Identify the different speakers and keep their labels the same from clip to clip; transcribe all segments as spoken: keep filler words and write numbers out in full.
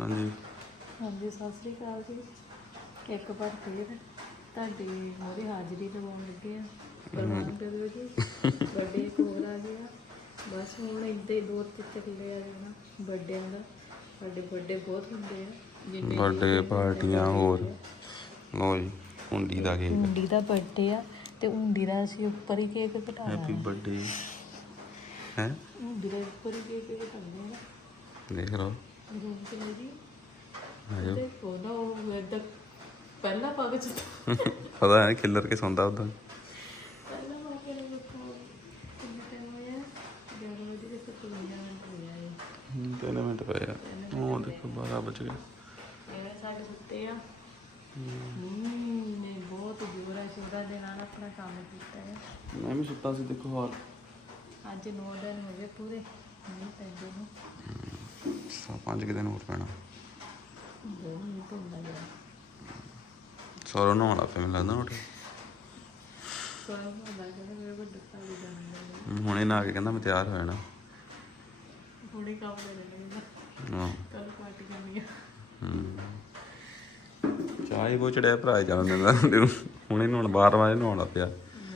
Speaker 1: ਹਾਂਜੀ
Speaker 2: ਹਾਂਜੀ ਸਤਿ ਸ੍ਰੀ ਅਕਾਲ ਜੀ। ਇੱਕ ਵਾਰ ਫੇਰ ਤੁਹਾਡੀ ਮੋਰੀ ਹਾਜ਼ਰੀ ਲਵਾਉਣ ਲੱਗੇ ਆ। ਪ੍ਰਵਾਨ ਕਰਿਓ ਜੀ। ਬਰਥਡੇ ਇੱਕ ਹੋਰ ਆ ਗਿਆ। ਬਸ ਹੁਣ ਇੱਦਾਂ ਹੀ ਦੌਰ ਤੇ ਚੱਲੇ ਆ ਜਾਣਾ ਬਰਥਡਿਆਂ ਦਾ। ਸਾਡੇ ਬਰਥਡੇ ਬਹੁਤ ਹੁੰਦੇ ਆ। ਜਿੰਨੇ
Speaker 1: ਬਰਥਡੇ ਪਾਰਟੀਆਂ ਹੋਰ
Speaker 2: ਹੁੰਦੇ ਆ।
Speaker 1: ਲਓ ਜੀ ਹੁੰਡੀ ਦਾ ਕੇਕ।
Speaker 2: ਹੁੰਡੀ ਦਾ ਬਰਥਡੇ ਆ ਤੇ ਹੁੰਡੀ ਦਾ ਅਸੀਂ ਉੱਪਰ ਹੀ ਕੇਕ ਕਟਾਉਣਾ
Speaker 1: ਹੈਪੀ ਬਰਥਡੇ ਹੈ।
Speaker 2: ਹੁੰਡੀ ਦਾ ਉੱਪਰ ਹੀ ਕੇਕ ਕਟਾਉਂਦੇ ਆ।
Speaker 1: ਦੇਖ ਲਓ
Speaker 2: ਰੂਮ ਚ ਲੈ ਜੀ।
Speaker 1: ਆਜੋ
Speaker 2: ਤੇ ਉਹਦਾ ਉਹ ਏਦਾਂ ਪਹਿਲਾ ਪੱਗ ਚ
Speaker 1: ਪਤਾ ਹੈ ਖਿੱਲਰ ਕੇ ਸੌਂਦਾ ਉਦਾਂ।
Speaker 2: ਪਹਿਲਾਂ ਪਾ ਕੇ ਦੇਖੋ ਕਿੰਨਾ ਟਾਈਮ ਹੋਇਆ। ਗਿਆਰਾਂ ਵਜੇ ਦੇ ਪਚਵੰਜਾ ਮਿੰਟ ਹੋਇਆ ਇਹ।
Speaker 1: ਤਿੰਨ ਮਿੰਟ ਪਏ ਆ। ਉਹ ਦੇਖੋ ਬਾਰਾਂ ਵੱਜ ਗਏ।
Speaker 2: ਇਹ ਸਾਡੇ ਸੁੱਤੇ ਆ। ਹੂੰ ਨੇ ਬਹੁਤ ਜੋਰਾਂ ਸ਼ੋਰਾਂ ਦੇ ਨਾਲ ਆਪਣਾ ਕੰਮ ਕੀਤਾ ਹੈ।
Speaker 1: ਮੈਂ ਵੀ ਸੁੱਤਾ ਸੀ ਦੇਖੋ ਹਾਲ।
Speaker 2: ਅੱਜ ਨੌ ਦਿਨ ਹੋ ਗਏ ਪੂਰੇ ਨਹੀਂ ਪੈਂਦੇ ਨੂੰ।
Speaker 1: ਸਾ ਪੰਜ ਕੁ ਦਿਨ ਹੋਰ ਪੈਣਾ।
Speaker 2: ਬਹੁਤ ਨਹੀਂ ਪੈਂਦਾ ਯਾਰ।
Speaker 1: ਸਾਰਾ ਨਹਾਉਣ ਲੱਗ ਪਿਆ ਮੈਨੂੰ ਲੱਗਦਾ ਉੱਠ।
Speaker 2: ਸਾਰਾ ਹੁੰਦਾ ਜਿਹੜਾ ਮੇਰੇ ਵੱਡੇ ਭਾਈ ਦਾ
Speaker 1: ਹੁਣੇ ਨਹਾ ਕੇ ਕਹਿੰਦਾ ਮੈਂ ਤਿਆਰ ਹੋ ਜਾਣਾ।
Speaker 2: ਹੁਣੇ ਕੰਮ ਲੈ ਲੈਣਾ
Speaker 1: ਹਾਂ
Speaker 2: ਕੱਲ ਪਾਰਟੀ ਕਰਨੀ ਆ।
Speaker 1: ਹੂੰ ਚਾਹ ਹੀ ਬਹੁਤ ਚੜਿਆ ਭਰਾ ਜਾਣ ਦਿੰਦਾ ਹੁਣੇ ਨਹਾਉਣ ਬਾਰਾਂ ਵਜੇ ਨਹਾਉਣ ਲੱਗ ਪਿਆ।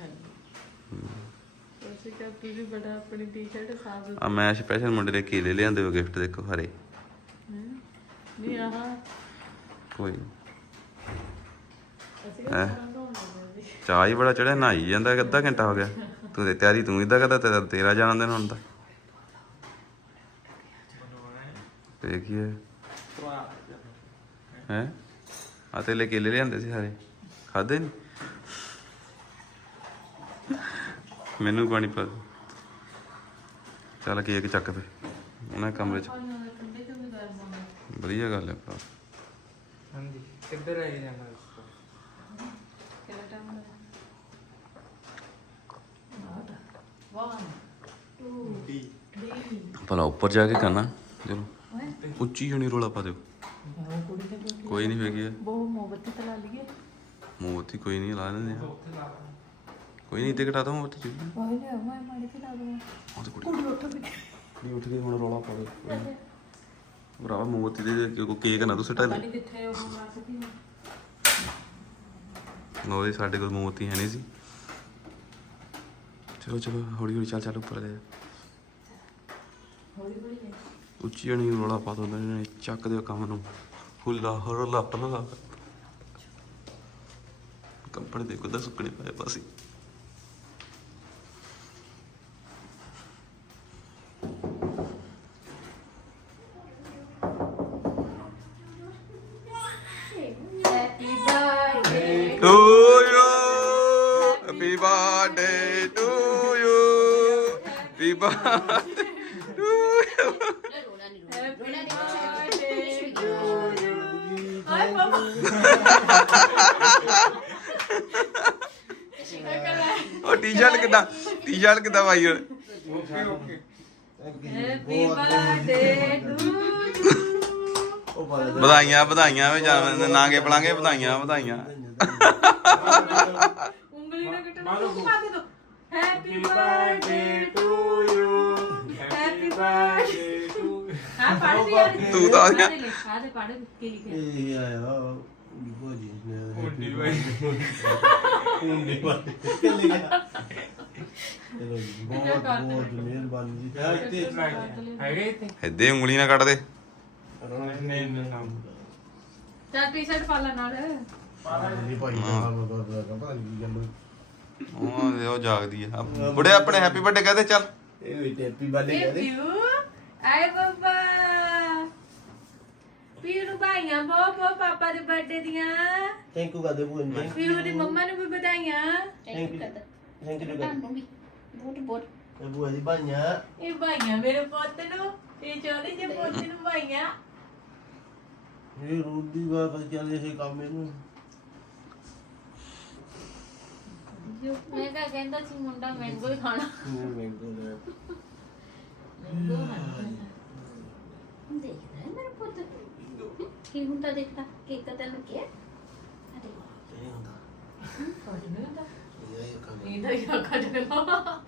Speaker 2: ਤੁਸੀਂ ਕਿਹਾ ਤੁਸੀਂ ਬੜਾ ਆਪਣੀ ਟੀ-ਸ਼ਰਟ ਸਾਫ
Speaker 1: ਆ ਮੈਂ ਸਪੈਸ਼ਲ ਮੁੰਡੇ ਦੇ ਕੇਲੇ ਲਿਆਂਦੇ ਹੋ ਗਿਫਟ ਦੇਖੋ ਹਰੇ।
Speaker 2: ਨਹੀਂ ਆਹ
Speaker 1: ਕੋਈ
Speaker 2: ਅਸੀਂ
Speaker 1: ਹੈਂ?
Speaker 2: ਕਿਹਾ ਨਹਾਉਣ ਲੱਗੇ ਸੀ।
Speaker 1: ਚਾਹ ਹੀ ਬੜਾ ਚੜਿਆ ਨਹਾਈ ਜਾਂਦਾ ਅੱਧਾ ਘੰਟਾ ਹੋ ਗਿਆ। ਤੂੰ ਤੇ ਤਿਆਰੀ ਤੂੰ ਇੱਦਾਂ ਕਰਦਾ ਤੇਰਾ ਤੇਰਾ ਜਾਣ ਦਿਨ ਹੁਣ ਤਾਂ ਤੇ ਕੀ ਹੈ ਹੈ ਆ ਤੇਲੇ ਕੇਲੇ ਲਿਆਂਦੇ ਸੀ ਸਾਰੇ ਖਾਦੇ ਨੀ। ਮੈਨੂੰ ਪਾਣੀ ਪਾ ਦੇ। ਚੱਲ ਕੇਕ ਚੱਕ ਫੇ ਉਹਨਾਂ ਕਮਰੇ ਚ।
Speaker 2: ਠੰਡੇ ਤੋਂ ਵੀ ਗਰਮ ਹੋਣਾ।
Speaker 1: ਵਧੀਆ ਗੱਲ ਹੈ ਭਰਾ।
Speaker 3: ਹਾਂਜੀ ਕਿੱਧਰ ਆਈ ਜਾਣਾ ਦੱਸੋ।
Speaker 2: ਕਿੰਨਾ ਟਾਈਮ ਹੋਇਆ? One, two, three.
Speaker 1: ਭਲਾ ਉੱਪਰ ਜਾ ਕੇ ਕਰਨਾ ਚਲੋ
Speaker 2: ਓਏ
Speaker 1: ਉੱਚੀ ਜਣੀ ਰੋਲਾ ਪਾ ਦਿਓ।
Speaker 2: ਉਹ ਕੁੜੀ ਦੇ ਕੋਲ
Speaker 1: ਕੋਈ ਨਹੀਂ ਹੈਗੀ ਆ
Speaker 2: ਬਹੁਤ ਮੋਮਬੱਤੀ ਤਲਾ ਲਈਏ।
Speaker 1: ਮੋਮਬੱਤੀ ਕੋਈ ਨਹੀਂ ਲਾ ਲੈਂਦੇ ਆ।
Speaker 3: ਉੱਥੇ ਲਾ
Speaker 1: ਕੋਈ ਨਹੀਂ ਇੱਥੇ ਘਟਾ ਦੋ ਮੋਮਬੱਤੀ ਚੁੱਲੀ।
Speaker 2: ਉਹ ਲੈ ਮੈਂ ਮਾੜੀ ਤੇ ਲਾ ਦਵਾਂ।
Speaker 1: ਉਹ ਤੇ ਕੁੜੀ
Speaker 2: ਕੁੜੀ ਉੱਠ ਗਈ।
Speaker 1: ਕੁੜੀ ਉੱਠ ਗਈ ਹੁਣ ਰੋਲਾ ਪਾ ਦਿਓ। ਭਰਾਵਾ ਮੋਮਬੱਤੀ ਦੇ ਕੋਈ ਕੇਕ ਨਾ ਤੁਸੀਂ
Speaker 2: ਪਤਾ
Speaker 1: ਢਾਲ
Speaker 2: ਨਹੀਂ ਕਿੱਥੇ ਉਹ ਰੱਖਦੀ ਹੈ।
Speaker 1: ਉਹਦੇ ਸਾਡੇ ਕੋਲ ਮੋਮਬੱਤੀ ਹੈ ਨਹੀਂ ਸੀ। ਚਲੋ ਚਲੋ ਹੌਲੀ ਹੌਲੀ ਚੱਲ ਚੱਲ ਉੱਪਰ ਲੈ ਜਾ।
Speaker 2: ਹੌਲੀ ਹੌਲੀ ਲੈ।
Speaker 1: ਉੱਚੀ ਜਣੀ ਰੋਲਾ ਪਾ ਦੋ ਨੇ ਚੱਕ ਦਿਓ ਕੰਮ ਨੂੰ ਹੁੱਲਾ ਹਰਲਾ ਪਰਲਾ। ਕੱਪੜੇ ਦੇ ਕੋਦਾ ਸੁੱਕਣੇ ਪਏ ਪਾਸੇ।
Speaker 2: Happy birthday
Speaker 1: To you, happy birthday to you, happy birthday to you.
Speaker 2: Happy birthday to you. Ay baba.
Speaker 1: ਉਹ ਟੀ-ਸ਼ਰਟ ਕਿੱਦਾਂ ਟੀ-ਸ਼ਰਟ ਕਿੱਦਾਂ ਪਾਈ ਹੁਣ।
Speaker 3: Okay okay
Speaker 2: Happy birthday to you.
Speaker 1: ਵਧਾਈਆਂ ਵਧਾਈਆਂ ਵੇ ਜਨਮ ਦਿਨ ਨਾਂਗੇ ਪਲਾਂਗੇ ਵਧਾਈਆਂ ਵਧਾਈਆਂ।
Speaker 2: ਉਂਗਲੀ ਨਾ ਕੱਟਣਾ ਤੂੰ ਪਾ ਕੇ ਦੋ। Happy birthday to you. Happy birthday to you. ਹਾਂ ਪੜ ਵੀ ਯਾਰ
Speaker 1: ਤੂੰ ਤਾਂ ਆ ਗਿਆ।
Speaker 2: ਆ ਤੇ ਪੜ ਕੇ ਲਿਖਿਆ।
Speaker 4: ਇਹ ਆਇਆ ਉਹ ਜੀ ਨੇ
Speaker 3: ਹੁੰਡੀ ਬਾਈ
Speaker 4: ਹੁੰਡੀ ਬਾਈ ਚੱਲ ਗਿਆ। ਚਲੋ ਜੀ, ਬਹੁਤ ਬਹੁਤ ਮਿਹਰਬਾਨੀ ਜੀ। ਆ ਇੱਥੇ
Speaker 3: ਹੈਗੇ ਇੱਥੇ
Speaker 1: ਏਦੇ ਉਂਗਲੀ ਨਾ ਕੱਟ ਦੇ।
Speaker 3: ਨਹੀਂ ਨਹੀਂ
Speaker 2: ਚੱਲ ਟੀ-ਸ਼ਰਟ ਪਾ ਲੈ ਨਾਲ।
Speaker 4: ਨਹੀਂ ਭਾਈ ਦਾ ਕੰਮ ਕਰਦਾ ਪਤਾ ਨਹੀਂ ਕੀ ਗੱਲ।
Speaker 1: ਉਹ ਉਹ ਜਾਗਦੀ ਆ ਬੁੜੇ ਆਪਣੇ ਹੈਪੀ ਬਰਥਡੇ ਕਹਦੇ ਚੱਲ।
Speaker 4: ਇਹ ਵੀ ਟੈਪੀ ਵਾਲੇ
Speaker 2: ਇਹ
Speaker 4: ਕਹਦੇ
Speaker 2: ਪਿਊ ਆਏ ਬਾਬਾ ਪਿਊ ਨੂੰ ਭਾਈਆਂ ਬਹੁਤ ਬਹੁਤ ਪਾਪਾ ਦੇ ਬਰਥਡੇ ਦੀਆਂ।
Speaker 4: ਥੈਂਕ ਯੂ ਕਹਦੇ ਬੂਨ ਜੀ।
Speaker 2: ਪਿਊ ਦੀ ਮੰਮਾ ਨੂੰ ਵੀ ਵਧਾਈਆਂ।
Speaker 4: ਥੈਂਕ ਯੂ ਥੈਂਕ ਯੂ
Speaker 5: ਤੁਹਾਨੂੰ ਵੀ ਬਹੁਤ ਬਹੁਤ
Speaker 4: ਇਹ ਬੂਆ ਦੀ ਬਾਈਆਂ
Speaker 2: ਇਹ ਭਾਈਆਂ ਮੇਰੇ ਪੁੱਤ ਨੂੰ ਇਹ ਚੋਲੀ ਜੇ ਪੁੱਤ ਨੂੰ ਭਾਈਆਂ।
Speaker 4: ਇਹ ਰੋਡ ਦੀ ਬਾਤ ਪਤਾ ਚੱਲ ਇਹ ਕੰਮ ਇਹਨੂੰ
Speaker 5: ਮੈਂ ਕਿਹਾ ਕਹਿੰਦਾ ਸੀ ਮੁੰਡਾ ਮੈਂਗੋ ਹੀ ਖਾਣਾ
Speaker 4: ਮੈਂਗੋ ਲੈ
Speaker 5: ਦੇਖਦਾ ਹੈ ਮੇਰਾ ਪੁੱਤ ਕੀ ਹੁੰਦਾ ਦੇਖਦਾ ਕੇਕ ਤੈਨੂੰ ਕੀ ਹੈ
Speaker 4: ਇਹ ਹੁੰਦਾ
Speaker 2: ਤੁਹਾਡੇ ਨੂੰ ਹੁੰਦਾ
Speaker 4: ਇਹ ਕੰਮ
Speaker 2: ਇਹਦਾ ਹੀ ਆਖਾ ਜਗਲਾ।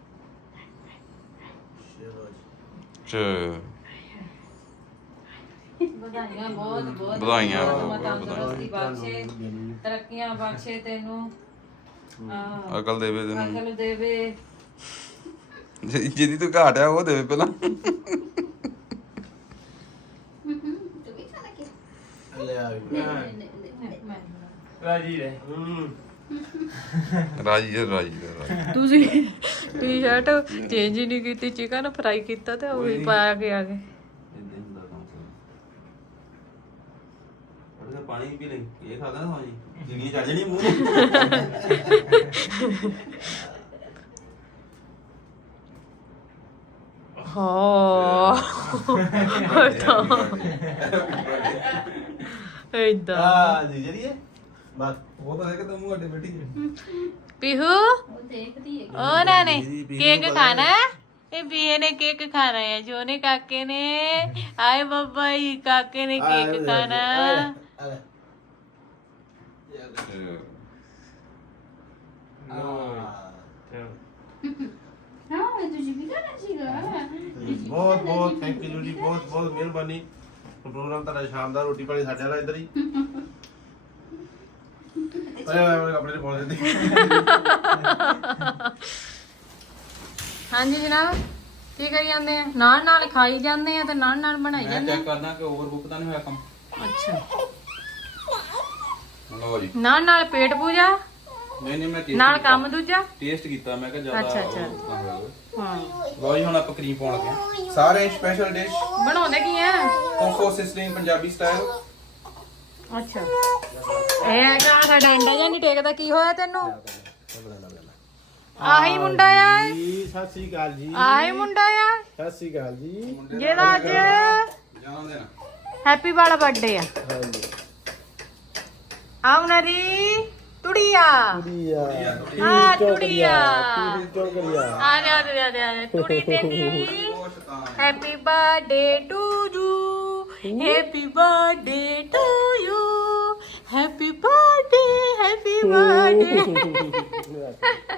Speaker 4: ਸ਼ੇਰੋ
Speaker 1: ਚ
Speaker 2: ਵਧਾਈਆਂ ਬਹੁਤ ਬਹੁਤ
Speaker 1: ਵਧਾਈਆਂ,
Speaker 2: ਪਰਮਾਤਮਾ
Speaker 1: ਬਹੁਤ
Speaker 2: ਤੰਦਰੁਸਤੀ ਬਖਸ਼ੇ, ਤਰੱਕੀਆਂ ਬਖਸ਼ੇ ਤੈਨੂੰ, ਆਹ
Speaker 1: ਅਕਲ ਦੇਵੇ ਤੈਨੂੰ
Speaker 2: ਅਕਲ ਦੇਵੇ।
Speaker 1: ਜਿਹਦੀ ਜਿਹਦੀ ਤੂੰ ਘਾਟ ਆ ਉਹ ਦੇਵੇ ਪਹਿਲਾਂ।
Speaker 5: ਤੂੰ ਵੀ ਖਾਣਾ ਕਿ
Speaker 4: ਲੈ ਆ ਵੀ।
Speaker 3: ਰਾਜੀ ਰਹੇ
Speaker 4: ਹੂੰ
Speaker 1: ਰਾਜੀ ਹੈ ਰਾਜੀ ਹੈ ਰਾਜੀ।
Speaker 2: ਤੁਸੀਂ ਟੀ-ਸ਼ਰਟ ਚੇਂਜ ਹੀ ਨਹੀਂ ਕੀਤੀ, ਚਿਕਨ ਫਰਾਈ ਕੀਤਾ ਤੇ ਉਹ ਵੀ ਪਾ ਕੇ ਆ ਗਏ।
Speaker 1: ਇਦਾਂ ਹੁੰਦਾ ਕੰਮ ਉਹਦਾ ਪਾਣੀ ਪੀ ਲੈ ਇਹ ਖਾ ਗਾ ਨਾ ਜੀ ਜਿੰਨੀ ਚੜ ਜਣੀ ਮੂੰਹ
Speaker 2: ਹਾਂ ਏਦਾਂ
Speaker 4: ਆ ਜੀ ਜਰੀਏ ਬਸ
Speaker 1: ਉਹ ਤਾਂ ਹੈ ਕਿ ਤੂੰ ਮੂੰਹ ਅੱਡੇ ਬੈਠੀ
Speaker 2: ਪੀਹੂ
Speaker 5: ਉਹ ਦੇਖਦੀ ਹੈ
Speaker 2: ਉਹਨਾਂ ਨੇ ਕੇਕ ਖਾਣਾ ਹੈ? ਇਹ ਬੀਏ ਨੇ ਕੇਕ ਖਾਣਾ ਹੈ, ਜੋਨੇ ਕਾਕੇ ਨੇ ਆਏ ਬੱਬਾ ਜੀ ਕਾਕੇ ਨੇ ਕੇਕ ਖਾਣਾ।
Speaker 5: ਹਾਂ ਮੈਂ ਤੁਝੇ ਵੀ ਖਾਣਾ ਸੀਗਾ
Speaker 4: ਬਹੁਤ ਬਹੁਤ ਥੈਂਕ ਯੂ ਜੀ, ਬਹੁਤ ਬਹੁਤ ਮਿਹਰਬਾਨੀ। ਪ੍ਰੋਗਰਾਮ ਤੁਹਾਡਾ ਸ਼ਾਨਦਾਰ, ਰੋਟੀ ਪਾਣੀ ਸਾਡੇ ਵਾਲਾ ਇੱਧਰ ਹੀ। ਅਰੇ ਮੈਂ ਕੱਪੜੇ ਨਹੀਂ ਪਾਉਣੇ ਦਿੰਦੀ।
Speaker 2: ਹਾਂਜੀ ਜਨਾਬ ਕੀ ਕਰੀ ਜਾਂਦੇ ਆ? ਨਾਲ ਨਾਲ ਖਾਈ ਜਾਂਦੇ ਆ ਤੇ ਨਾਲ ਨਾਲ ਬਣਾਈ
Speaker 1: ਮੈਂ
Speaker 2: ਜਾਂਦੇ
Speaker 1: ਚੈੱਕ ਕਰਦਾ ਕਿ ਓਵਰਬੁੱਕ ਤਾਂ ਨਹੀਂ ਹੋਇਆ ਕੰਮ।
Speaker 2: ਆ। ਅੱਛਾ
Speaker 1: ਲਓ ਜੀ
Speaker 2: ਨਾਲ ਨਾਲ ਪੇਟ ਪੂਜਾ
Speaker 1: ਨਹੀਂ ਨਹੀਂ ਮੈਂ ਟੇਸਟ
Speaker 2: ਨਾਲ ਕੰਮ ਦੂਜਾ।
Speaker 1: ਟੇਸਟ ਕੀਤਾ ਮੈਂ ਕਿਹਾ ਜ਼ਿਆਦਾ
Speaker 2: ਅੱਛਾ, ਅੱਛਾ।
Speaker 1: overcook ਨਾ ਹੋਇਆ।
Speaker 2: ਹਾਂ
Speaker 1: ਲਓ ਜੀ ਹੁਣ ਆਪਾਂ ਕਰੀਮ ਪਾਉਣ ਲੱਗੇ ਹਾਂ। ਸਾਰੇ ਸਪੈਸ਼ਲ ਡਿਸ਼
Speaker 2: ਬਣਾਉਂਦੇ ਕੀ ਆ?
Speaker 1: Coco sizzling Punjabi style.
Speaker 2: ਅੱਛਾ ਇਹ ਹੈਗਾ ਸਾਡਾ ਅੰਡਾ ਜਾਂ ਨਹੀਂ ਟੇਕਦਾ, ਕੀ ਹੋਇਆ ਤੈਨੂੰ? ਆਹੀ ਮੁੰਡਾ ਆ,
Speaker 4: ਜੀ ਸਤਿ ਸ੍ਰੀ ਅਕਾਲ ਜੀ,
Speaker 2: ਆਹੀ ਮੁੰਡਾ ਆ
Speaker 4: ਸਤਿ ਸ੍ਰੀ ਅਕਾਲ ਜੀ।
Speaker 2: ਜਿਹਦਾ ਅੱਜ
Speaker 1: ਜਾਣ ਦੇਣਾ
Speaker 2: ਹੈਪੀ ਵਾਲਾ ਬਰਥਡੇ ਆ।
Speaker 4: ਹਾਂਜੀ
Speaker 2: ਆਉਣਰੀ ਟੁੜੀਆ
Speaker 4: ਕੁੜੀਆ
Speaker 2: ਆ ਟੁੜੀਆ
Speaker 4: ਚੋਕਰੀਆ
Speaker 2: ਆ ਜਾ ਆ ਜਾ ਆ ਟੁੜੀ ਤੇਰੀ happy birthday to you, happy birthday to you, happy birthday happy birthday.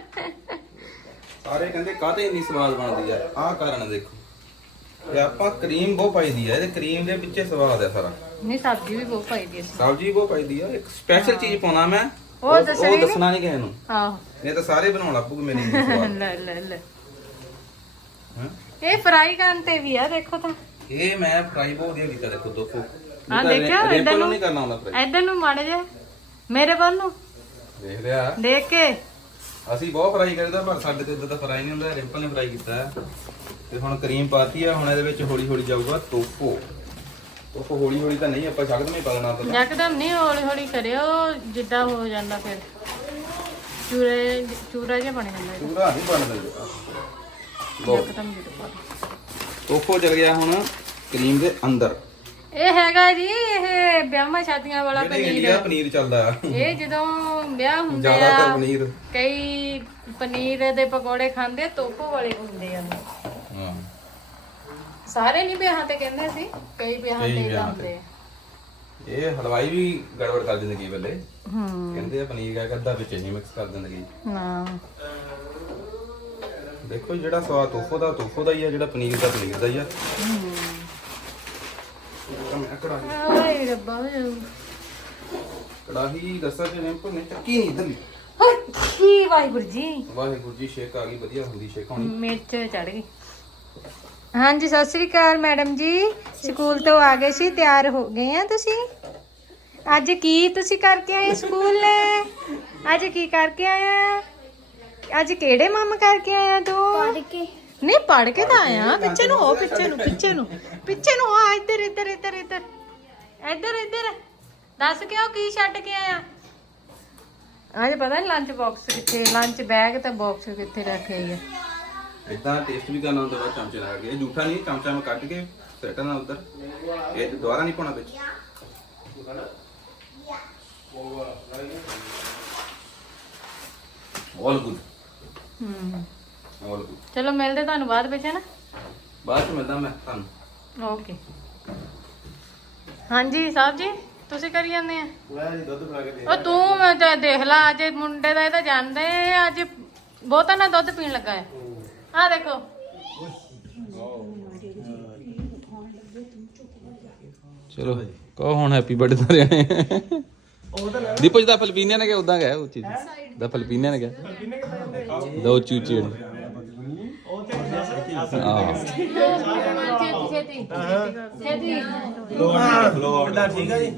Speaker 1: ਸਾਰੇ ਕਹਿੰਦੇ ਕਾਹਤੇ ਇੰਨੀ ਸਵਾਦ ਬਣਦੀ ਆ, ਆਹ ਕਾਰਨ ਦੇਖੋ ਇਹ ਆਪਾਂ ਕਰੀਮ ਬਹੁਤ ਪਾਈਦੀ ਆ, ਇਹਦੇ ਕਰੀਮ ਦੇ ਵਿੱਚੇ ਸਵਾਦ ਆ ਸਾਰਾ।
Speaker 2: ਨਹੀਂ ਸਬਜ਼ੀ ਵੀ ਬਹੁਤ ਪਾਈ ਦੀ
Speaker 1: ਸਬਜ਼ੀ ਬਹੁਤ ਪਾਈਦੀ ਆ, ਇੱਕ ਸਪੈਸ਼ਲ ਚੀਜ਼ ਪਾਉਣਾ ਮੈਂ
Speaker 2: ਉਹ
Speaker 1: ਉਹ
Speaker 2: ਦੱਸਣੀ
Speaker 1: ਉਹ
Speaker 2: ਨੀ?
Speaker 1: ਦੱਸਣਾ ਨਹੀਂ ਕਿਸੇ ਨੂੰ,
Speaker 2: ਆਹੋ
Speaker 1: ਇਹ ਤਾਂ ਸਾਰੇ ਬਣਾਉਣ ਲੱਗ ਪੂਗੇ ਮੇਰੇ ਇੰਨੀ ਸਵਾਦ।
Speaker 2: ਲੈ ਲੈ ਲੈ
Speaker 1: ਹੈਂ?
Speaker 2: ਇਹ ਫਰਾਈ ਕਰਨ ਤੇ ਵੀ ਆ ਦੇਖੋ ਤਾਂ।
Speaker 1: ਇਹ ਮੈਂ ਫਰਾਈ ਬਹੁਤ ਵਧੀਆ ਕੀਤਾ ਦੇਖੋ ਦੋਸਤੋ।
Speaker 2: ਆਹ ਦੇਖਿਆ ਇੱਧਰ
Speaker 1: ਰਿੰਪਲ ਨੂੰ
Speaker 2: ਨੂੰ
Speaker 1: ਨਹੀਂ ਕਰਨਾ ਹੁੰਦਾ ਫਰਾਈ।
Speaker 2: ਇੱਧਰ ਨੂੰ ਮਾੜੇ ਜੇ ਮੇਰੇ ਵੱਲ ਨੂੰ
Speaker 1: ਦੇਖ ਲਿਆ
Speaker 2: ਦੇਖ ਕੇ।
Speaker 1: ਅਸੀਂ ਬਹੁਤ ਫਰਾਈ ਕਰੀਦਾ ਪਰ ਸਾਡੇ ਤੇ ਇਦਾਂ ਦਾ ਫਰਾਈ ਨਹੀਂ ਹੁੰਦਾ, ਰਿੰਪਲ ਨੇ ਫਰਾਈ ਕੀਤਾ ਹੈ। ਤੇ ਹੁਣ ਕਰੀਮ ਪਾਤੀ ਆ, ਹੁਣ ਇਹਦੇ ਵਿੱਚ ਹੌਲੀ ਹੌਲੀ ਜਾਊਗਾ ਤੋਪੋ। ਤੋਪੋ ਹੌਲੀ ਹੌਲੀ ਤਾਂ ਨਹੀਂ, ਆਪਾਂ ਸ਼ਕਦ ਨਹੀਂ ਪਾਉਣਾ ਪਹਿਲਾਂ।
Speaker 2: ਯਕਦਮ ਨਹੀਂ, ਹੌਲੀ ਹੌਲੀ ਕਰਿਓ, ਜਿੱਦਾਂ ਹੋ ਜਾਂਦਾ ਫਿਰ ਚੂਰੇ ਚੂਰਾ ਜਿਹਾ ਬਣ ਜਾਂਦਾ ਇਹਦਾ।
Speaker 1: ਪੂਰਾ ਨਹੀਂ ਬਣਦਾ। ਲੋ
Speaker 2: ਯਕਦਮ ਜਿੱਦਾਂ ਪਾ ਦਿਓ।
Speaker 1: ਤੋਪੋ ਚਲ ਗਿਆ ਹੁਣ ਕਰੀਮ ਦੇ ਅੰਦਰ।
Speaker 2: ਇਹ ਹੈਗਾ ਜੀ ਇਹ ਵਿਆਹਾਂ ਸ਼ਾਦੀਆਂ ਵਾਲਾ
Speaker 1: ਜਿਹੜੇ ਇੰਡੀਆ
Speaker 2: ਪਨੀਰ।
Speaker 1: ਪਨੀਰ ਚੱਲਦਾ ਆ
Speaker 2: ਇਹ ਜਦੋਂ ਵਿਆਹ ਹੁੰਦੇ
Speaker 1: ਜ਼ਿਆਦਾਤਰ
Speaker 2: ਆ
Speaker 1: ਪਨੀਰ।
Speaker 2: ਕਈ ਪਨੀਰ ਦੇ ਪਕੌੜੇ ਖਾਂਦੇ, ਤੋਪੋ ਵਾਲੇ ਹੁੰਦੇ ਆ।
Speaker 1: ਹਾਂ
Speaker 2: ਸਾਰੇ ਨਹੀਂ ਵਿਆਹਾਂ ਤੇ ਕਹਿੰਦੇ ਸੀ, ਕਈ ਵਿਆਹਾਂ
Speaker 1: ਕਈ
Speaker 2: ਤੇ
Speaker 1: ਵਿਆਹਾਂ
Speaker 2: ਹੁੰਦੇ ਆ।
Speaker 1: ਇਹ ਹਲਵਾਈ ਵੀ ਗੜਬੜ ਕਰ ਦਿੰਦੇ ਕਈ ਵੇਲੇ,
Speaker 2: ਹੂੰ
Speaker 1: ਕਹਿੰਦੇ ਆ ਪਨੀਰ ਕਾ ਅੱਧਾ ਵਿੱਚ ਨਹੀਂ ਮਿਕਸ ਕਰ ਦਿੰਦੇ ਕਈ।
Speaker 2: ਨਾ
Speaker 1: ਦੇਖੋ ਜੀ, ਜਿਹੜਾ ਸਵਾਦ ਤੋਫੋ ਦਾ ਤੋਫੋ ਦਾ ਹੀ ਆ, ਜਿਹੜਾ ਪਨੀਰ ਦਾ ਪਨੀਰ ਦਾ ਹੀ ਆ। ਮੈਂ ਕੜਾਹੀ
Speaker 2: ਆਏ ਰੱਬਾ ਹੋ
Speaker 1: ਕੜਾਹੀ ਦੱਸਾਂ ਕਿ ਰਿੰਪਲ ਨੇ ਚੱਕੀ ਨਹੀਂ ਇਧਰਲੀ।
Speaker 2: ਕੀ ਵਾਹਿਗੁਰੂ ਜੀ,
Speaker 1: ਵਾਹਿਗੁਰੂ ਜੀ, ਛੇਕ ਆ ਗਈ, ਵਧੀਆ ਹੁੰਦੀ ਛੇਕ ਹੋਣੀ।
Speaker 2: ਮਿਰਚ ਚੜ ਗਈ। ਹਾਂਜੀ ਸਤਿ ਸ੍ਰੀ ਅਕਾਲ ਮੈਡਮ ਜੀ, ਸਕੂਲ ਤੋਂ ਆ ਗਏ ਸੀ, ਤਿਆਰ ਹੋ ਗਏ ਆ ਤੁਸੀਂ? ਅੱਜ ਕੀ ਤੁਸੀਂ ਕਰਕੇ ਆਏ ਸਕੂਲ? ਅੱਜ ਕੀ ਕਰਕੇ ਆਇਆ? ਅੱਜ ਕਿਹੜੇ ਮਾਮ ਕਰਕੇ ਆਇਆ ਤੂੰ?
Speaker 5: ਪੜ ਕੇ
Speaker 2: ਨਹੀਂ ਪੜ ਕੇ ਤਾਂ ਆਇਆ। ਪਿੱਛੇ ਨੂੰ ਹੋ, ਪਿੱਛੇ ਨੂੰ ਪਿੱਛੇ ਨੂੰ ਪਿੱਛੇ ਨੂੰ ਆ, ਇੱਧਰ ਇੱਧਰ ਇੱਧਰ ਇੱਧਰ ਇੱਧਰ ਇੱਧਰ ਦੱਸ ਕਿਉਂ ਕੀ ਛੱਡ ਕੇ ਆਇਆ? ਅੱਜ ਪਤਾ ਨਹੀਂ ਲੰਚ ਬਾਕਸ ਕਿੱਥੇ, ਲੰਚ ਬੈਗ ਤੇ ਬਾਕਸ ਕਿੱਥੇ ਰੱਖਿਆ ਹੀ ਆ।
Speaker 1: ਇਦਾਂ ਟੇਸਟ ਵੀ ਕਰਨਾ ਹੁੰਦਾ ਵਾ ਚਮਚੇ ਨਾਲ ਕੇ। ਇਹ ਜੂਠਾ ਨਹੀਂ, ਚਮਚਾ ਮੈਂ ਕੱਢ ਕੇ ਸੈਟ ਨਾਲ ਉਧਰ, ਇਹ ਦੁਬਾਰਾ ਨਹੀਂ ਪਾਉਣਾ ਵਿੱਚ। ਆਲ ਗੁੱਡ,
Speaker 2: ਹੂੰ
Speaker 1: ਆਲ ਗੁੱਡ।
Speaker 2: ਚਲੋ ਮਿਲਦੇ ਤੁਹਾਨੂੰ ਬਾਅਦ ਵਿੱਚ ਹੈ ਨਾ।
Speaker 1: ਬਾਅਦ ਚ ਮਿਲਦਾ ਮੈਂ ਤੁਹਾਨੂੰ।
Speaker 2: ਓਕੇ ਹਾਂਜੀ ਸਾਹਿਬ ਜੀ ਤੁਸੀਂ ਕਰੀ ਜਾਂਦੇ ਆ?
Speaker 4: ਮੈਂ ਜੀ ਦੁੱਧ ਬਣਾ ਕੇ ਦੇ
Speaker 2: ਉਹ ਤੂੰ ਮੈਂ ਤਾਂ ਦੇਖ ਲਾ, ਅੱਜ ਮੁੰਡੇ ਦਾ ਇਹ ਤਾਂ ਜਾਂਦੇ ਅੱਜ ਬਹੁਤਾ ਨਾ ਦੁੱਧ ਪੀਣ ਲੱਗਾ ਹੈ। ਆ ਦੇਖੋ
Speaker 1: ਚਲੋ ਕਹੋ ਹੁਣ ਹੈਪੀ ਬਰਥਡੇ ਸਾਰਿਆਂ ਨੇ ਦੀਪੋ ਜੀ ਦਾ ਫਿਲਪੀਨੀਆਂ ਨੇ ਕਿਹਾ ਉਦਾਂ ਗਿਆ ਉਹ ਚੀਜ਼ ਦਾ ਫਿਲਪੀਨੀਆਂ ਨੇ ਕਿਹਾ ਦੋ ਚੂਚੇ ਹਾਂ
Speaker 2: ਛੇਤੀ ਛੇਤੀ
Speaker 4: ਵੱਡਾ ਠੀਕ ਆ ਜੀ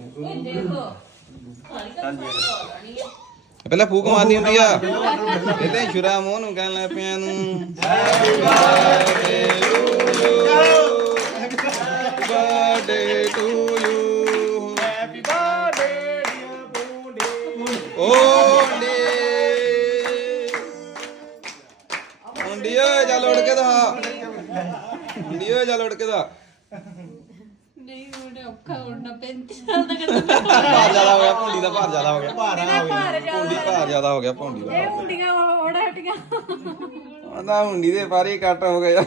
Speaker 1: ਪਹਿਲਾਂ ਫੂਕ ਮਾਰਨੀ ਹੁੰਦੀ ਆ ਇਹਦੇ ਸ਼ੁਰਾ ਮੂੰਹ ਨੂੰ ਕਹਿਣ ਲੱਗ ਪਿਆ ਨੂੰ birthday to you happy birthday dear ਬੂੰਡੀ ਓਂਡੀ ਓਂਡੀ ਓਏ ਚੱਲ ਉੱਡ ਕੇ ਦਾ ਓਂਡੀ ਓਏ ਚੱਲ ਉੱਡ ਕੇ ਦਾ
Speaker 2: ਨਹੀਂ ਉਹਨੇ ਔਖਾ ਉੜਨਾ ਪੈਂਤੀ ਸਾਲ ਦਾ ਕਹਿੰਦਾ
Speaker 1: ਭਾਰ ਜ਼ਿਆਦਾ ਹੋ ਗਿਆ ਭੁੰਡੀ ਦਾ ਭਾਰ ਜ਼ਿਆਦਾ ਹੋ ਗਿਆ ਭਾਰ ਭੁੰਡੀ ਭਾਰ ਜ਼ਿਆਦਾ ਹੋ ਗਿਆ ਭੁੰਡੀ ਦਾ
Speaker 2: ਇਹ ਹੁੰਡੀਆਂ ਉੜ ਹਟੀਆਂ
Speaker 1: ਉਹਦਾ ਹੁੰਡੀ ਦੇ ਪਾਰੇ ਕੱਟ ਹੋ ਗਿਆ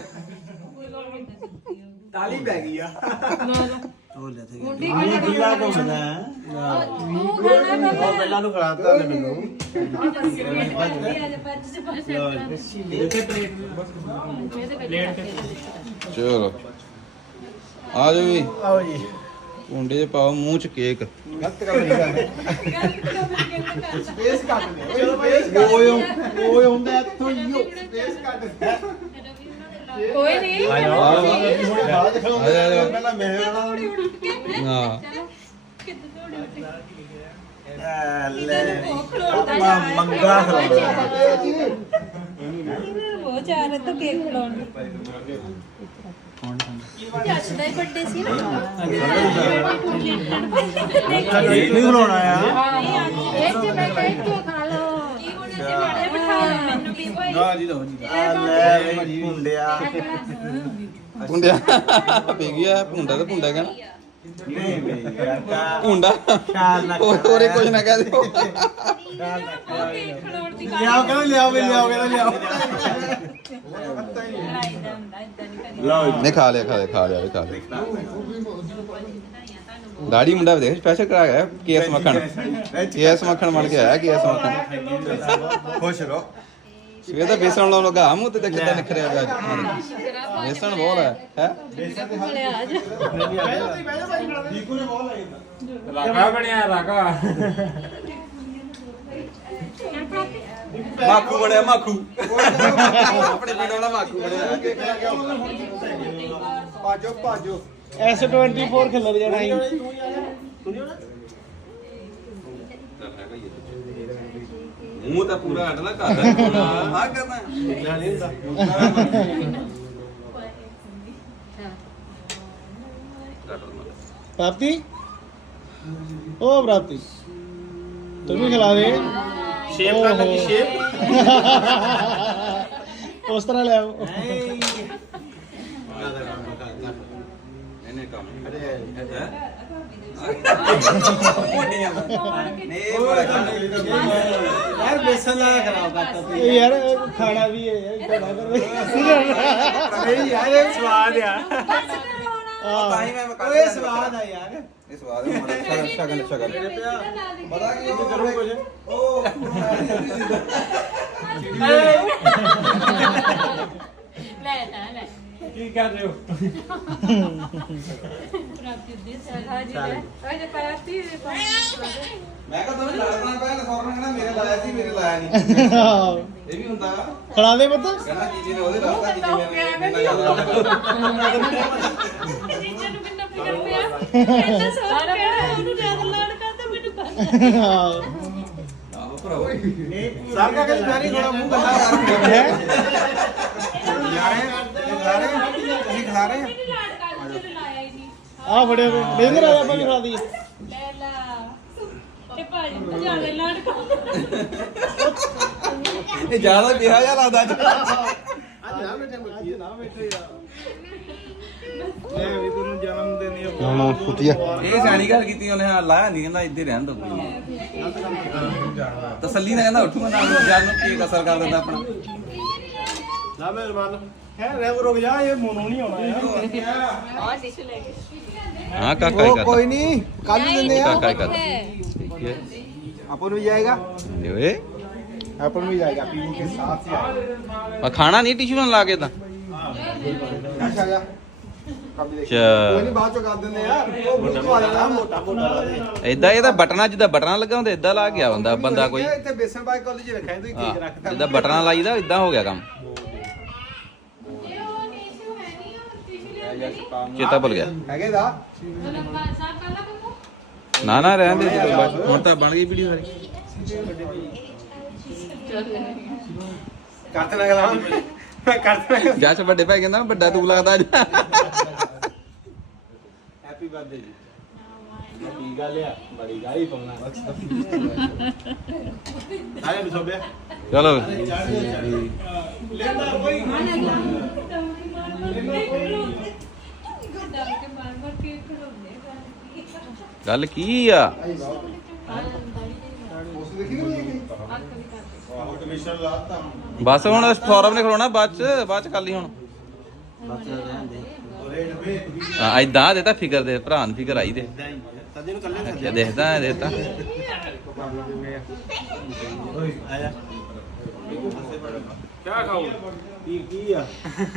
Speaker 4: ਤਾਲੀ ਪੈ ਗਈ ਆ
Speaker 2: ਮੁੰਡੀ
Speaker 4: ਕਿਲਾ ਘੁੰਮਦਾ
Speaker 2: ਉਹ ਖਾਣਾ
Speaker 4: ਉਹ ਪਹਿਲਾਂ ਨੂੰ ਖੜਾਤਾ ਉਹਨੇ ਮੈਨੂੰ
Speaker 1: ਚਲੋ ਆ ਜਾਓ ਵੀ
Speaker 4: ਆਓ ਜੀ
Speaker 1: ਹੁੰਡੇ ਚ ਪਾਓ ਮੂੰਹ ਚ ਕੇਕ
Speaker 4: ਗਲਤ ਕੰਮ ਨਹੀਂ ਕਰਨਾ ਸਪੇਸ ਕੱਟ ਦੇ ਚਲੋ ਭਾਈ ਓਏ ਓਏ ਹੁੰਦਾ ਇੱਥੋਂ ਹੀ ਸਪੇਸ ਕੱਟ ਦੇ
Speaker 2: ਕੋਈ ਨਹੀਂ
Speaker 1: ਆ ਜਾ ਆ ਜਾ
Speaker 4: ਪਹਿਲਾਂ ਮੈਂ
Speaker 1: ਹਾਂ
Speaker 4: ਲੈ ਮੰਗਾ
Speaker 2: ਉਹ ਚਾਹ ਰਿਹਾ ਤਾਂ ਕੇਕ ਖਿਲਾਉਣ ਜੱਸ ਦਾ ਬਰਥਡੇ ਸੀ ਨਾ
Speaker 4: ਕੇਕ ਨਹੀਂ ਖਲਾਉਣਾ ਆ
Speaker 2: ਇਹ ਜੇ ਮੈਂ ਕਹਿ ਕੇ ਖਾ ਲਓ ਕੀ ਹੋਣੇ ਸੀ ਮਾੜੇ ਬਿਠਾ ਮੈਨੂੰ ਵੀ ਭਾਈ
Speaker 4: ਨਾ ਜੀ ਲਓ ਜੀ ਆ ਲੈ ਬਈ ਮੁੰਡਿਆ
Speaker 1: ਪੁੰਡਿਆ ਪੀ ਗਿਆ ਪੁੰਡਾ ਤੇ ਪੁੰਡਾ ਕਹਿਣਾ
Speaker 4: ਨਹੀਂ ਨਹੀਂ ਯਾਰ
Speaker 1: ਪੁੰਡਾ
Speaker 4: ਕਾਲ ਨਾ
Speaker 1: ਹੋਰ ਹੋਰੇ ਕੁਝ ਨਾ ਕਹਿ ਦਿਓ
Speaker 2: ਕੇਕ ਖਿਲਾਉਣ ਦੀ ਗੱਲ
Speaker 4: ਲਿਆਓ ਕਹਿੰਦਾ ਲਿਆਓ ਵੀ ਲਿਆਓ ਕਹਿੰਦਾ ਲਿਆਓ
Speaker 2: ਲੜਾਈ ਦਾ ਹੁੰਦਾ ਇਦਾਂ ਨਹੀਂ ਕਰੀ
Speaker 4: ਲਓ
Speaker 1: ਨਹੀਂ ਖਾ ਲਿਆ ਖਾ ਲਿਆ ਖਾ ਲਿਆ ਵੀ ਖਾ ਲਿਆ ਦਾੜੀ ਮੁੰਡਾ ਵੀ ਦੇਖ ਸਪੈਸ਼ਲ ਕਰਾ ਗਿਆ ਕੇਐਸ ਮੱਖਣ ਕੇਐਸ ਮੱਖਣ ਬਣ ਕੇ ਆਇਆ ਕੇਐਸ ਮੱਖਣ
Speaker 4: ਖੁਸ਼ ਰਹੋ
Speaker 1: ਸਵੇਰ ਦਾ ਬੇਸਣ ਲਾਉਣ ਲੱਗਾ ਮੂੰਹ ਤੇ ਕਿੱਦਾਂ ਨਿਖ ਰਿਹਾ ਅੱਜ ਬੇਸਣ ਬਹੁਤ ਹੈ ਹੈ
Speaker 2: ਬੋਲਿਆ ਆ ਜਾ
Speaker 4: ਠੀਕੂ ਨੇ ਬਹੁਤ ਲਾਇਆ
Speaker 3: ਰਾਗਾ ਬਣਿਆ ਰਾਗਾ
Speaker 1: ਮਾਖੂ ਬਣਿਆ ਮਾਖੂ ਆਪਣੇ ਪਿੰਡ ਵਾਲਾ ਮਾਖੂ ਬਣਿਆ
Speaker 4: ਭਾਜੋ ਭਾਜੋ ਐਸ ਚੌਵੀ ਖਿਲਰ ਜਾਣਾ ਹੀ
Speaker 1: ਮੂੰਹ ਤਾਂ ਪੂਰਾ ਹਟਣਾ ਕਰਦਾ ਆ ਕਰਨਾ
Speaker 4: ਪ੍ਰਾਪਤੀ ਉਹ ਪ੍ਰਾਪਤੀ ਤੂੰ ਵੀ ਖਿਲਾ ਦੇ ਸ਼ੇਪ ਕਰ ਲੱਗੀ ਸ਼ੇਪ ਉਸ ਤਰ੍ਹਾਂ ਲੈ ਆਓ
Speaker 1: ਇਹਨੇ ਕੰਮ ਹੈ
Speaker 4: यार बेसन ला खराब करता तू यार खाना भी है यार खाना कर नहीं यार ये स्वाद यार
Speaker 1: ਤਾਂ ਹੀ ਮੈਂ
Speaker 4: ओए स्वाद है यार
Speaker 1: ਇਹ ਸਵਾਦ ਹੈ ਮਾੜਾ ਸ਼ਗਨ ਸ਼ਗਨ ਸ਼ਗਨ ਪਤਾ ਕੀ
Speaker 4: करो कुछ
Speaker 1: ਉਹ
Speaker 2: ਲੈ ਨਾ ਲੈ
Speaker 3: ਕੀ ਕਰ ਰਹੇ ਹੋ
Speaker 2: ਪ੍ਰਾਪਤੀ ਦੇ ਸਲਾਹ ਜੀ ਲੈ ਅਜੇ ਪ੍ਰਾਪਤੀ ਦੇ
Speaker 1: ਮੈਂ ਕਹਾਂ ਤੁਹਾਨੂੰ ਲੜਨਾ ਪਿਆ ਸੌਰਨ ਕਹਿੰਦਾ ਮੇਰੇ ਲਾਇਆ ਸੀ ਮੇਰੇ ਲਾਇਆ ਨਹੀਂ ਇਹ ਵੀ ਹੁੰਦਾ
Speaker 4: खिला दे पता
Speaker 1: ਕਹਿੰਦਾ ਜੀਜੀ ਨੇ ਉਹਦੇ ਲਾਤਾ ਜੀਜੀ ਨੇ
Speaker 2: ਜੀਜੇ ਨੂੰ ਕਿੰਨਾ ਫਿਕਰ ਪਿਆ ਕਹਿੰਦਾ ਸਾਰਾ ਉਹਨੂੰ ਜ਼ਿਆਦਾ ਲਾੜ ਕਰਦਾ ਮੈਨੂੰ ਕਰ
Speaker 1: ਆਹੋ ਭਰਾਵਾ
Speaker 4: साहब का कल गाड़ी थोड़ा मुंह गंदा है यार खिला रहे हैं ਅਸੀਂ खिला रहे हैं
Speaker 2: ਮੈਨੂੰ ਲਾੜ ਕਰਦਾ ਤੇ ਲਾਇਆ ਹੀ ਨਹੀਂ
Speaker 4: आ बड़े लेंगे राजा अपन खिला दिए
Speaker 2: ਲੈ ਲਾ ਤੇ ਭਾਜੀ ਤਾਂ ਜ਼ਿਆਦਾ ਲਾੜ ਕਰਦਾ
Speaker 1: ਇਹ ਜ਼ਿਆਦਾ ਕਿਹਾ ਜਾਂ ਲੱਗਦਾ ਅੱਜ
Speaker 4: आज ना बेटे आज ना बेटे यार ले भी तੈਨੂੰ ਜਨਮ ਦਿਨ ਹੀ
Speaker 1: ਹਾਂ ਕੁੱਤੀਆ ਇਹ ਸਿਆਣੀ ਗੱਲ ਕੀਤੀ ਉਹਨੇ ਹਾਂ ਲਾਇਆ ਨਹੀਂ ਕਹਿੰਦਾ ਇੱਧੇ ਰਹਿਣ ਦੋ ਤਸੱਲੀ ਨਾਲ ਕਹਿੰਦਾ ਉੱਠੂਗਾ ਨਾਲ ਜਦ ਨੂੰ ਕੀ ਅਸਰ ਕਰ ਦਿੰਦਾ ਆਪਣਾ
Speaker 4: ਨਾ ਮਿਹਰਬਾਨ ਹੈ ਰਹਿ ਰੁਕ ਜਾ ਇਹ ਮੋਨੋ ਨਹੀਂ ਆਉਣਾ ਯਾਰ
Speaker 2: ਆ ਡਿਸ਼ ਲੈ ਕੇ
Speaker 1: ਹਾਂ ਕਾਕਾ ਹੀ ਕਰਦਾ
Speaker 4: नहीं कल ही देंगे
Speaker 1: ਕਾਕਾ ਹੀ ਕਰਦਾ ਠੀਕ ਹੈ
Speaker 4: अपन भी जाएगा
Speaker 1: ਲੈ ਓਏ
Speaker 4: अपन भी जाएगा पीयू के साथ ही आएगा
Speaker 1: ਆ ਖਾਣਾ ਨਹੀਂ ਟਿਸ਼ੂ ਨਾਲ ਲਾ ਕੇ ਤਾਂ
Speaker 4: अच्छा
Speaker 1: ਚਾ
Speaker 6: ਬਾਅਦ ਚੋਂ ਕਰ ਦਿੰਦੇ ਆ ਉਹ ਮੂੰਹ ਆ ਜਾਣਾ ਮੋਟਾ ਮੋਟਾ
Speaker 1: ਇਦਾਂ ਇਹਦਾ ਬਟਨਾ ਜਿੱਦਾਂ ਬਟਨਾ ਲੱਗਾ ਹੁੰਦਾ ਇਦਾਂ ਲਾ ਗਿਆ ਹੁੰਦਾ ਬੰਦਾ ਕੋਈ
Speaker 6: ਇੱਥੇ ਬੇਸਨ ਬਾਈ ਕਾਲਜ ਰੱਖਿਆ ਤੁਸੀਂ ਕੇਕ ਰੱਖਦਾ
Speaker 1: ਜਿੱਦਾਂ ਬਟਨਾ ਲਾਈਦਾ ਇਦਾਂ ਹੋ ਗਿਆ ਕੰਮ ਚੇਤਾ ਭੁੱਲ ਗਿਆ
Speaker 6: ਹੈਗੇ ਦਾ
Speaker 1: ਨਾ ਨਾ ਰਹਿਣ ਦੇ ਤੂੰ ਬਸ ਹੁਣ ਤਾਂ ਬਣ ਗਈ ਵੀਡੀਓ ਸਾਰੀ
Speaker 6: ਕਰਤੇ ਨਾ ਗਲਾ ਮੈਂ ਕਰਤੇ
Speaker 1: ਜੱਸ ਵੱਡੇ ਭਾਈ ਕਹਿੰਦਾ ਵੱਡਾ ਤੂੰ ਲੱਗਦਾ ਅੱਜ
Speaker 6: ਹੈਪੀ ਬਰਥਡੇ ਜੀ ਕੀ ਗੱਲ ਆ ਬੜੀ ਗਾਲੀ ਪਾਉਣਾ ਆਏ ਨੂੰ ਸੋਬਿਆ
Speaker 1: ਚਲੋ
Speaker 6: ਲੈਂਦਾ ਕੋਈ
Speaker 1: ਗੱਲ ਕੀ ਆ
Speaker 4: ਕਮਿਸ਼ਨ ਲਾਤਾ
Speaker 1: ਬਸ ਹੁਣ ਫੋਰਮ ਨੇ ਖਲੋਣਾ ਬਾਅਦ ਚ ਬਾਅਦ ਚ ਕਰ ਲਈ ਹੁਣ ਹਾਂ ਇਦਾਂ ਦੇਤਾ ਫਿਕਰ ਦੇ ਭਰਾ ਨੂੰ ਫਿਕਰ ਆਈ ਦੇ
Speaker 6: ਤਦੇ ਨੂੰ ਕੱਲੇ
Speaker 1: ਅੱਛਾ ਦੇਖਦਾ ਦੇਤਾ
Speaker 6: ਆਇਆ
Speaker 3: ਕਿਆ ਖਾਓ
Speaker 6: ਕੀ ਕੀ ਆ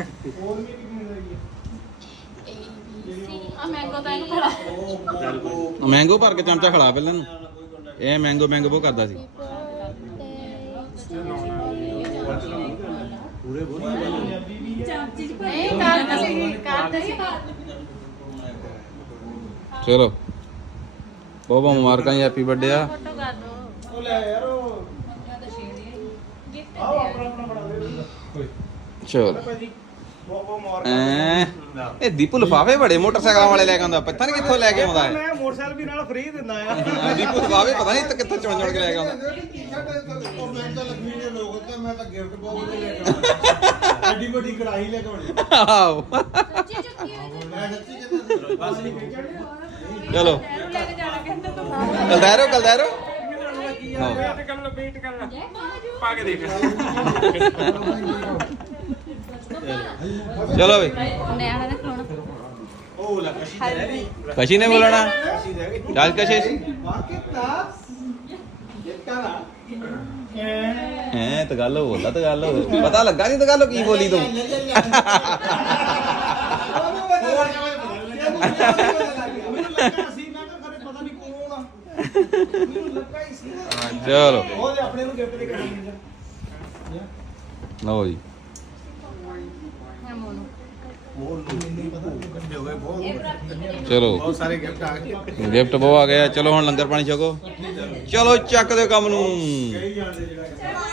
Speaker 5: ਆ ਮੈਂਗੋ ਤਾਂ ਇਹਨੂੰ ਖੜਾ
Speaker 1: ਮੈਂਗੋ ਭਰ ਕੇ ਚਮਚਾ ਖਿਲਾ ਪਹਿਲਾਂ ਨੂੰ ਇਹ ਮੈਂਗੋ ਮੈਂਗੋ ਬਹੁਤ ਕਰਦਾ ਸੀ
Speaker 6: ਪੂਰੇ ਬੋਲੀ
Speaker 5: ਨਹੀਂ ਕਰ ਸੀ ਕਰ ਸੀ
Speaker 1: ਚਲੋ ਬਹੁਤ ਬਹੁਤ ਮੁਬਾਰਕਾਂ ਜੀ ਹੈਪੀ ਬਰਥਡੇ ਆ
Speaker 5: ਫੋਟੋ ਕਰ ਦੋ
Speaker 6: ਉਹ ਲੈ ਯਾਰ ਉਹ
Speaker 5: ਗਿਫਟ
Speaker 6: ਆਓ ਆਪਣਾ ਆਪਣਾ ਬਣਾ ਦੇ
Speaker 1: ਚਲੋ
Speaker 6: ਭਾਜੀ ਬਹੁਤ ਬਹੁਤ ਮਾਰ
Speaker 1: ਐ ਇਹ ਦੀਪੂ ਲਫਾਫੇ ਬੜੇ ਮੋਟਰਸਾਈਕਲਾਂ ਵਾਲੇ ਲੈ ਕੇ ਆਉਂਦਾ ਪਤਾ ਨਹੀਂ ਕਿੱਥੋਂ ਲੈ ਕੇ ਆਉਂਦਾ ਹੈ
Speaker 6: ਮੈਂ ਮੋਟਰਸਾਈਕਲ ਵੀ ਨਾਲ ਫ੍ਰੀ ਦਿੰਦਾ ਆ
Speaker 1: ਹਾਂ, ਦੀਪੂ ਲਫਾਫੇ ਪਤਾ ਨਹੀਂ ਕਿੱਥੋਂ ਚੁਣ ਚੁਣ ਕੇ ਲੈ ਕੇ ਆਉਂਦਾ
Speaker 4: ਮੈਂ ਤਾਂ ਗਿਫਟ ਬਹੁਤ ਲੈ ਕੇ ਆਉਣਾ ਐਡੀ ਵੱਡੀ ਕੜਾਈ ਲੈ ਕੇ ਆਉਣੀ
Speaker 1: ਆਓ
Speaker 5: ਸੱਚੀ ਚੁੱਕੀ ਹੋਈ
Speaker 4: ਮੈਂ ਸੱਚੀ ਕਹਿੰਦਾ
Speaker 6: ਬਸ ਨਹੀਂ
Speaker 1: ਚਲੋ
Speaker 5: ਇਹਨੂੰ ਲੈ ਕੇ ਜਾਣਾ ਕਹਿੰਦਾ ਤੂੰ
Speaker 1: ਕਲਦਾਰੋ ਕਲਦਾਰੋ
Speaker 3: ਵੇਟ ਕਰ ਲੋ ਵੇਟ ਕਰ ਲੋ ਪਾ ਕੇ ਦੇਖ
Speaker 1: ਚਲੋ ਬਈ
Speaker 5: ਨਿਆਣਾ ਨੇ ਖਾਣਾ
Speaker 6: ਉਹ ਲੱਗਾ ਸੀ ਰਹਿ ਗਈ
Speaker 1: ਕਸ਼ੀ ਨੇ ਬੋਲਣਾ
Speaker 6: ਸੀ ਰਹਿ ਗਈ
Speaker 1: ਚੱਲ ਕਸ਼ਿਸ਼
Speaker 6: ਮਾਰਕੀਟਾ ਦੇਖਾ ਨਾ
Speaker 1: ਐ ਤਾਂ ਗੱਲ ਬੋਲਦਾ ਤਾਂ ਗੱਲ ਪਤਾ ਲੱਗਾ ਨਹੀਂ ਤਾਂ ਗੱਲ ਕੀ ਬੋਲੀ ਤੂੰ
Speaker 6: ਮੈਨੂੰ ਲੱਗਾ ਸੀ ਮੈਂ ਕਿਹਾ ਖਰੇ ਪਤਾ ਨਹੀਂ ਕੌਣ ਆ ਮੈਨੂੰ ਲੱਗਾ ਹੀ ਸੀ
Speaker 1: ਚਲੋ
Speaker 6: ਉਹਦੇ ਆਪਣੇ ਨੂੰ ਗਿਫਟ ਦੇ ਕੇ ਦਿੰਦੇ
Speaker 1: ਲਓ ਜੀ
Speaker 5: ਹੈ ਮੋਨੂ
Speaker 6: ਮੋਰ ਨਹੀਂ ਪਤਾ ਇਕੱਠੇ ਹੋ ਗਏ ਬਹੁਤ
Speaker 1: ਚਲੋ
Speaker 6: ਬਹੁਤ ਸਾਰੇ ਗਿਫਟ ਆ ਗਏ
Speaker 1: ਗਿਫਟ ਬਹੁਤ ਆ ਗਿਆ ਚਲੋ ਹੁਣ ਲੰਗਰ ਪਾਣੀ ਛਕੋ ਚਲੋ ਚੱਕ ਦੇ ਕੰਮ ਨੂੰ
Speaker 6: ਕਈ ਜਾਣਦੇ ਜਿਹੜਾ